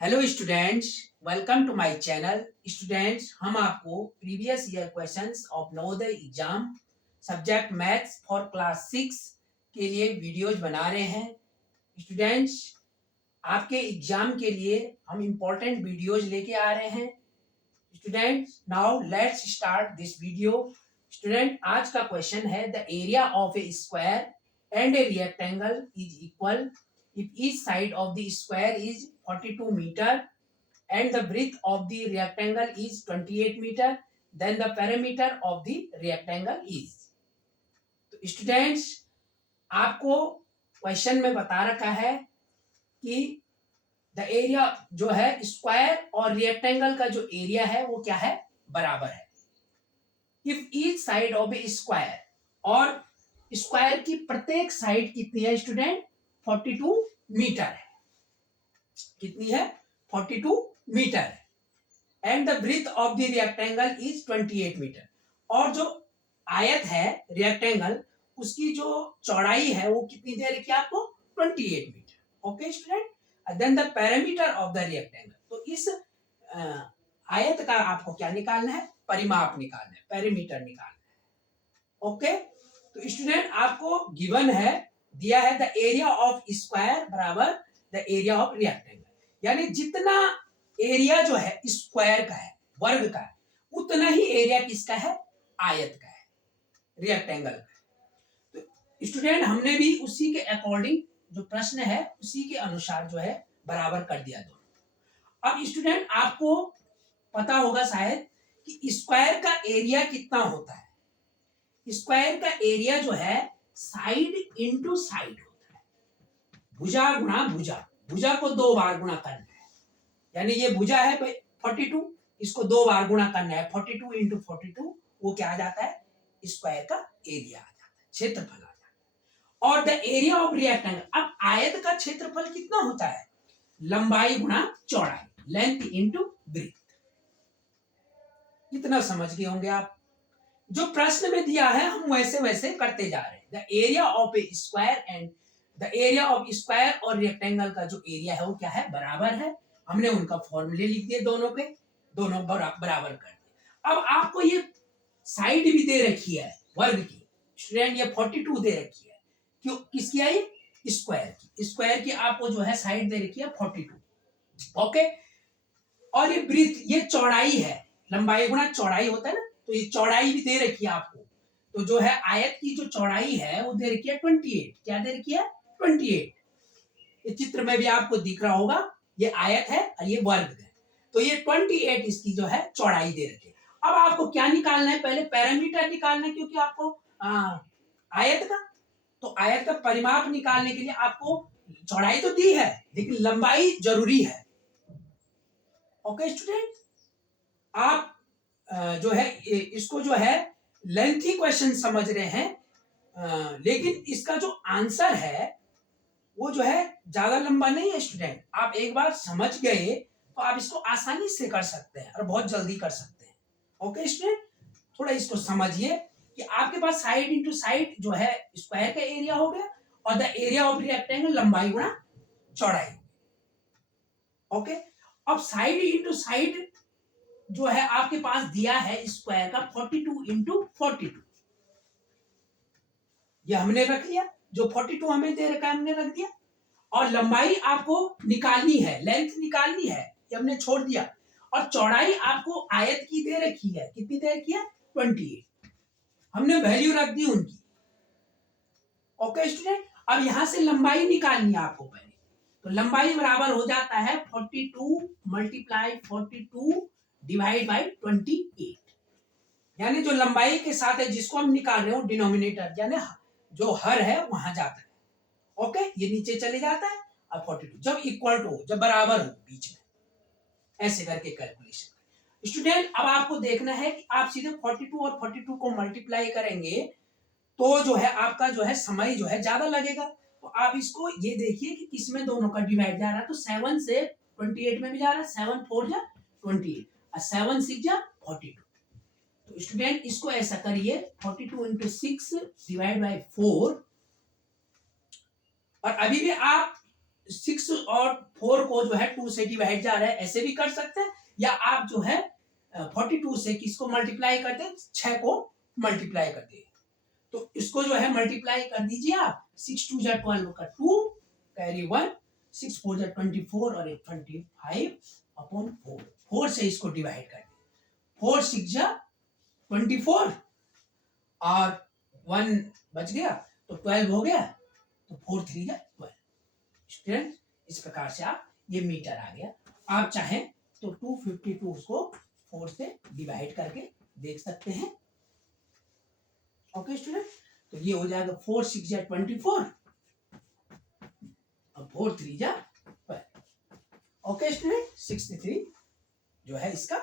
Hello students, welcome to my channel. Students, हम आपको previous year questions of Navodaya exam subject maths for class 6 के लिए videos बना रहे हैं। स्टूडेंट्स, आपके एग्जाम के लिए हम इम्पोर्टेंट वीडियोज लेके आ रहे हैं। Students, now let's start this video. Student, आज का क्वेश्चन है the area of A square and a rectangle is equal if each side of the square is 42 meter and the breadth of the rectangle is 28 meter, then the perimeter of the rectangle is। तो students, आपको question में बता रखा है कि the area जो है square और रेक्टेंगल का जो एरिया है वो क्या है, बराबर है। If each side of A square, और स्क्वायर की प्रत्येक साइड कितनी है स्टूडेंट, 42 मीटर है। कितनी है, 42 मीटर है। And the breadth of the rectangle is 28 metre, और जो आयत है रेक्टेंगल, उसकी जो चौड़ाई है वो कितनी दे रखी है आपको, 28 metre. Okay student, then the parameter of the rectangle, तो इस आयत का आपको क्या निकालना है, परिमाप निकालना है, पैरामीटर निकालना है। ओके, तो स्टूडेंट आपको गिवन है, दिया है द एरिया ऑफ स्क्वायर बराबर द एरिया ऑफ रेक्टेंगल, यानी जितना एरिया जो है स्क्वायर का है, वर्ग का है, उतना ही एरिया किसका है, आयत का है, रेक्टेंगल का है। तो स्टूडेंट हमने भी उसी के अकॉर्डिंग जो प्रश्न है उसी के अनुसार जो है बराबर कर दिया दोनों। अब स्टूडेंट आपको पता होगा शायद कि स्क्वायर का एरिया कितना होता है। स्क्वायर का एरिया जो है साइड इंटू साइड होता है, भुजा गुणा भुजा। भुजा को 2 बार गुणा करना है, यानी ये भुजा है 42, इसको 2 बार गुणा करना है, 42 इंटू 42, वो क्या आ जाता है, स्क्वायर का एरिया आ जाता है, क्षेत्रफल आ जाता है। और द एरिया ऑफ रेक्टेंगल, अब आयत का क्षेत्रफल कितना होता है, लंबाई गुणा चौड़ाई, लेंथ इंटू ब्रेथ। इतना समझ गए होंगे आप। जो प्रश्न में दिया है हम वैसे वैसे करते जा रहे हैं। The area of A square and the area of square और रेक्टेंगल का जो एरिया है वो क्या है, बराबर है। हमने उनका फॉर्मूले लिख दिए, दोनों पे, दोनों बराबर कर दिए। अब आपको ये साइड भी दे रखी है वर्ग की, स्टूडेंट ये 42 दे रखी है, क्यों, किसकी है, स्क्वायर की। स्क्वायर की आपको जो है साइड दे रखी है 42। ओके, और ये ब्रीथ, ये चौड़ाई है, लंबाई गुणा चौड़ाई होता है ना, तो ये चौड़ाई भी दे रखी है आपको। तो जो है आयत की जो चौड़ाई है वो दे रखी है 28। क्या दे रखी है, 28। ये चित्र में भी आपको दिख रहा होगा, ये आयत है और ये वर्ग है, तो ये 28 इसकी जो है चौड़ाई दे रखी है। अब आपको क्या निकालना है, पहले पैरामीटर निकालना है, क्योंकि आपको आयत का, तो आयत का परिमाप निकालने के लिए आपको चौड़ाई तो दी है लेकिन लंबाई जरूरी है। ओके स्टूडेंट, आप जो है इसको जो है लेंथी क्वेश्चन समझ रहे हैं, लेकिन इसका जो आंसर है वो जो है ज्यादा लंबा नहीं है स्टूडेंट। आप एक बार समझ गए तो आप इसको आसानी से कर सकते हैं और बहुत जल्दी कर सकते हैं। ओके स्टूडेंट, थोड़ा इसको समझिए कि आपके पास साइड इंटू साइड जो है स्क्वायर का एरिया हो गया, और द एरिया ऑफ रेक्टेंगल लंबाई गुणा चौड़ाई। ओके, अब साइड इंटू साइड जो है आपके पास दिया है स्क्वायर का 42 इंटू 42, ये हमने रख लिया, जो 42 हमें दे रखा है हमने रख दिया। और लंबाई आपको निकालनी है, लेंथ निकालनी है, ये हमने छोड़ दिया। और चौड़ाई आपको आयत की दे रखी है, कितनी दे रखी है, 28, हमने वैल्यू रख दी उनकी। ओके स्टूडेंट, अब यहां से लंबाई निकालनी है आपको पहले, तो लंबाई बराबर हो जाता है 42 मल्टीप्लाई 42 डिवाइड बाई 28, यानी जो लंबाई के साथ है जिसको हम निकाल रहे हो डिनोमिनेटर, यानी जो हर है वहां जाता है। ओके, ये नीचे चले जाता है। अब 42 जब इक्वल टू, जब बराबर हो बीच में, ऐसे करके कैलकुलेशन। स्टूडेंट, अब आपको देखना है कि आप सीधे 42 और 42 को मल्टीप्लाई करेंगे तो जो है आपका जो है समय जो है ज्यादा लगेगा। तो आप इसको ये देखिए कि किसमें दोनों का डिवाइड जा रहा है, तो 7 से 28 में भी जा रहा है, 7 4 जा 28 और 7 6 जा 42। तो स्टूडेंट इसको ऐसा करिए, 42 इंटू 6 डिवाइड बाई 4, और अभी भी आप 6 और 4 को जो है 2 से डिवाइड जा रहा है, ऐसे भी कर सकते हैं, या आप जो है 42 से किसको मल्टीप्लाई करते हैं, 6 को मल्टीप्लाई करते हैं। तो इसको जो है मल्टीप्लाई कर दीजिए आप, 6 2 जा 12 का 2 कैरी 1, 6 4 जा 24 और 25 अपॉन 4, 4 से इसको डिवाइड कर दिए, 4 6 जा 24 और 1 बच गया तो 12 हो गया, तो 4 3 जा 12। स्टूडेंट इस प्रकार से आप, ये मीटर आ गया। आप चाहें तो 252 को 4 से डिवाइड करके देख सकते हैं। ओके स्टूडेंट, तो ये हो जाएगा 4 6 जा 24 और 4 3 जा 12। ओके स्टूडेंट, 63 जो है इसका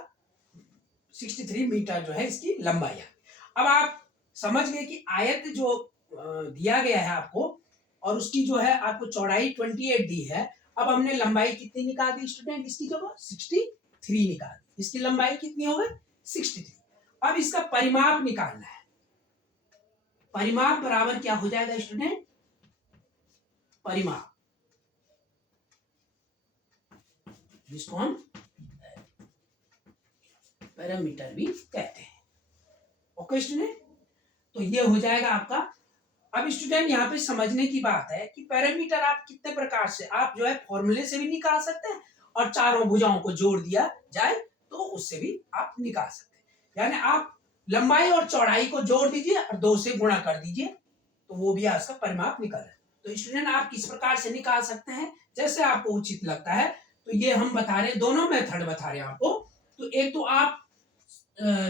63 मीटर जो है इसकी लंबाई है। अब आप समझ गए कि आयत जो दिया गया है आपको और उसकी जो है आपको चौड़ाई 28 दी है। अब हमने लंबाई कितनी निकाल दी स्टूडेंट, इसकी जगह 63 निकाल दी, इसकी लंबाई कितनी हो गई 63। अब इसका परिमाप निकालना है। परिमाप बराबर क्या हो जाएगा स्टूडेंट, परिमाप जिसको हम पैरामीटर भी कहते हैं। ओके स्टूडेंट, तो ये हो जाएगा आपका। अब स्टूडेंट यहाँ पे समझने की बात है कि पैरामीटर आप कितने प्रकार से, आप जो है फॉर्मूले से भी निकाल सकते हैं और चारों भुजाओं को जोड़ दिया जाए तो उससे भी आप निकाल सकते हैं। यानी आप लंबाई और चौड़ाई को जोड़ दीजिए और 2 से गुणा कर दीजिए तो वो भी आपका परिमाप निकल है। तो स्टूडेंट आप किस प्रकार से निकाल सकते हैं, जैसे आपको उचित लगता है। तो ये हम बता रहे, दोनों मेथड बता रहे हैं आपको। तो एक तो आप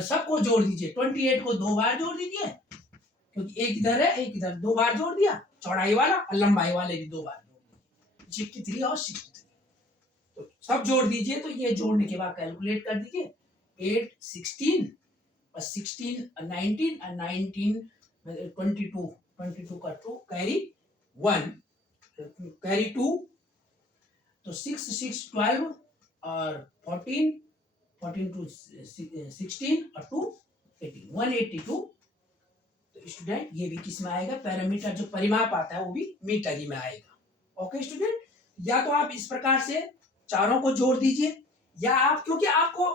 सबको जोड़ दीजिए, 28 को 2 बार जोड़ दीजिए, क्योंकि एक इधर है एक इधर, 2 बार जोड़ दिया, चौड़ाई वाला और लंबाई वाले भी 2 बार जोड़ दिए, 63 और 63। तो सब जोड़ दीजिए, तो ये जोड़ने के बाद कैलकुलेट कर दीजिए, 8 16 और 16 19 और 19 22 का 2 कैरी 1 कैरी 2, तो 6 6 12 और 14 14 to 16 और 2 18 182। तो स्टूडेंट ये भी किस में आएगा, पैरामीटर जो परिमाप आता है वो भी मीटर ही में आएगा। ओके स्टूडेंट, या तो आप इस प्रकार से चारों को जोड़ दीजिए, या आप, क्योंकि आपको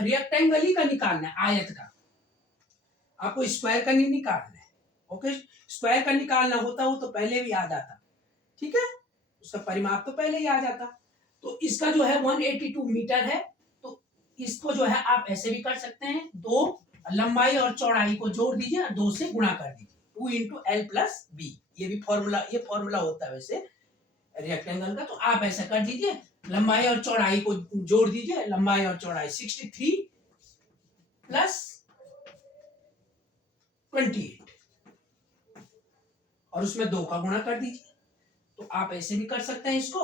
रेक्टेंगल ही का निकालना है, आयत का, आपको स्क्वायर का नहीं निकालना है। ओके, स्क्वायर का निकालना होता हो तो पहले भी आ जाता, ठीक है, उसका परिमाप तो पहले ही आ जाता। तो इसका जो है 182 मीटर है। तो इसको जो है आप ऐसे भी कर सकते हैं, 2 लंबाई और चौड़ाई को जोड़ दीजिए, 2 से गुणा कर दीजिए, 2 इंटू एल प्लस बी, ये भी फॉर्मूला, ये फॉर्मूला होता है वैसे रेक्टेंगल का। तो आप ऐसा कर दीजिए, लंबाई और चौड़ाई को जोड़ दीजिए, लंबाई और चौड़ाई 63 प्लस 28 और उसमें 2 का गुणा कर दीजिए। तो आप ऐसे भी कर सकते हैं इसको,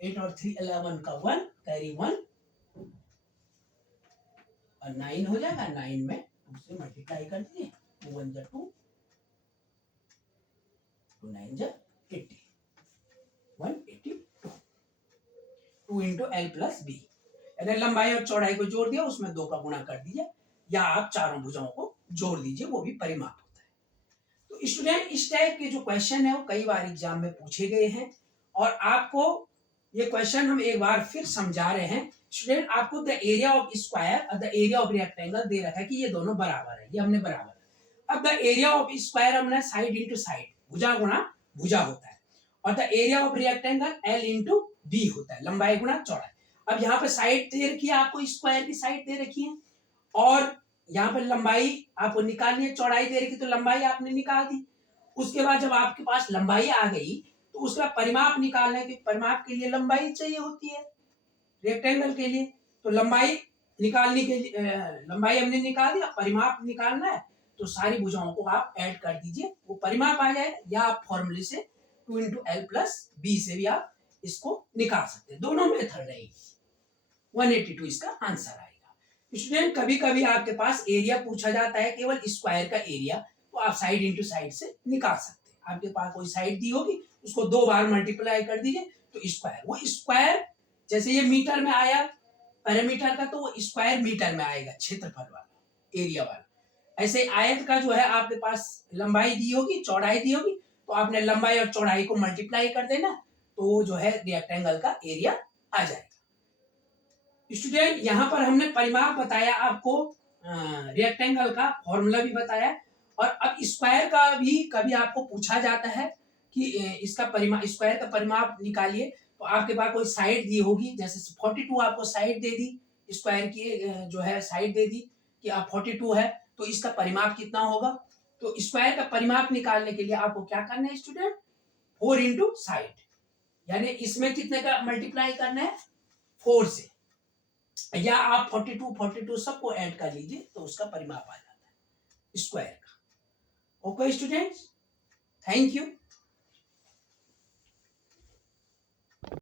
8 और 3 11 का 1 कैरी 1 और 9 हो जाएगा, 9 में 2 से मल्टीप्लाई कर दीजिए, 2 1 जा 2 2 9 जा 80 182 2 इंटू एल प्लस बी। अगर लंबाई और चौड़ाई को जोड़ दिया, उसमें 2 का गुणा कर दीजिए, या आप चारों भुजाओं को जोड़ दीजिए, वो भी परिमाप होता है। तो स्टूडेंट इस टाइप के जो क्वेश्चन है वो कई बार एग्जाम में पूछे गए हैं, और आपको ये क्वेश्चन हम एक बार फिर समझा रहे हैं। स्टूडेंट आपको द एरिया ऑफ स्क्वायर और द एरिया ऑफ रेक्टेंगल दे रखा है कि ये दोनों बराबर है, ये हमने बराबर। अब द एरिया ऑफ स्क्वायर हमने साइड इंटू साइड, भुजा गुणा भुजा होता है, और the area of rectangle L into B होता है, लंबाई गुणा चौड़ाई। अब यहाँ पे साइड दे रखी है आपको, स्क्वायर की साइड दे रखी है, और यहाँ पे लंबाई आपको निकालनी है, चौड़ाई दे रखी तो लंबाई आपने निकाल दी। उसके बाद जब आपके पास लंबाई आ गई तो उसका परिमाप निकालना है, कि परिमाप के लिए लंबाई चाहिए होती है रेक्टेंगल के लिए। तो लंबाई निकालने के लिए लंबाई हमने निकाल दिया, परिमाप निकालना है, तो सारी भुजाओं को आप ऐड कर दीजिए, वो परिमाप आ जाएगा। या आप फॉर्मूले से 2 इंटू एल प्लस बी से भी आप इसको निकाल सकते हैं, दोनों मेथड रहेगी, 182 इसका आंसर आएगा। स्टूडेंट कभी कभी आपके पास एरिया पूछा जाता है, केवल स्क्वायर का एरिया, तो आप साइड इंटू साइड से निकाल सकते हैं। आपके पास कोई साइड दी होगी, उसको 2 बार मल्टीप्लाई कर दीजिए, तो स्क्वायर, वो स्क्वायर जैसे ये मीटर में आया पैरामीटर का, तो वो स्क्वायर मीटर में आएगा, क्षेत्रफल वाला, एरिया वाला। ऐसे आयत का जो है आपके पास लंबाई दी होगी, चौड़ाई दी होगी, तो आपने लंबाई और चौड़ाई को मल्टीप्लाई कर देना, तो जो है रेक्टेंगल का एरिया आ जाएगा। स्टूडेंट यहाँ पर हमने परिमाप बताया आपको, रेक्टेंगल का फॉर्मूला भी बताया, और अब स्क्वायर का भी कभी आपको पूछा जाता है कि इसका परिमाप, स्क्वायर का परिमाप निकालिए, तो आपके पास कोई साइड दी होगी, जैसे 42 आपको साइड दे दी, स्क्वायर की जो है साइड दे दी कि आप 42 है, तो इसका परिमाप कितना होगा। तो स्क्वायर का परिमाप निकालने के लिए आपको क्या करना है स्टूडेंट, 4 इंटू साइड, यानी इसमें कितने का मल्टीप्लाई करना है, 4 से, या आप 42 सबको ऐड कर लीजिए तो उसका परिमाप आ जाता है स्क्वायर का। Okay students, thank you.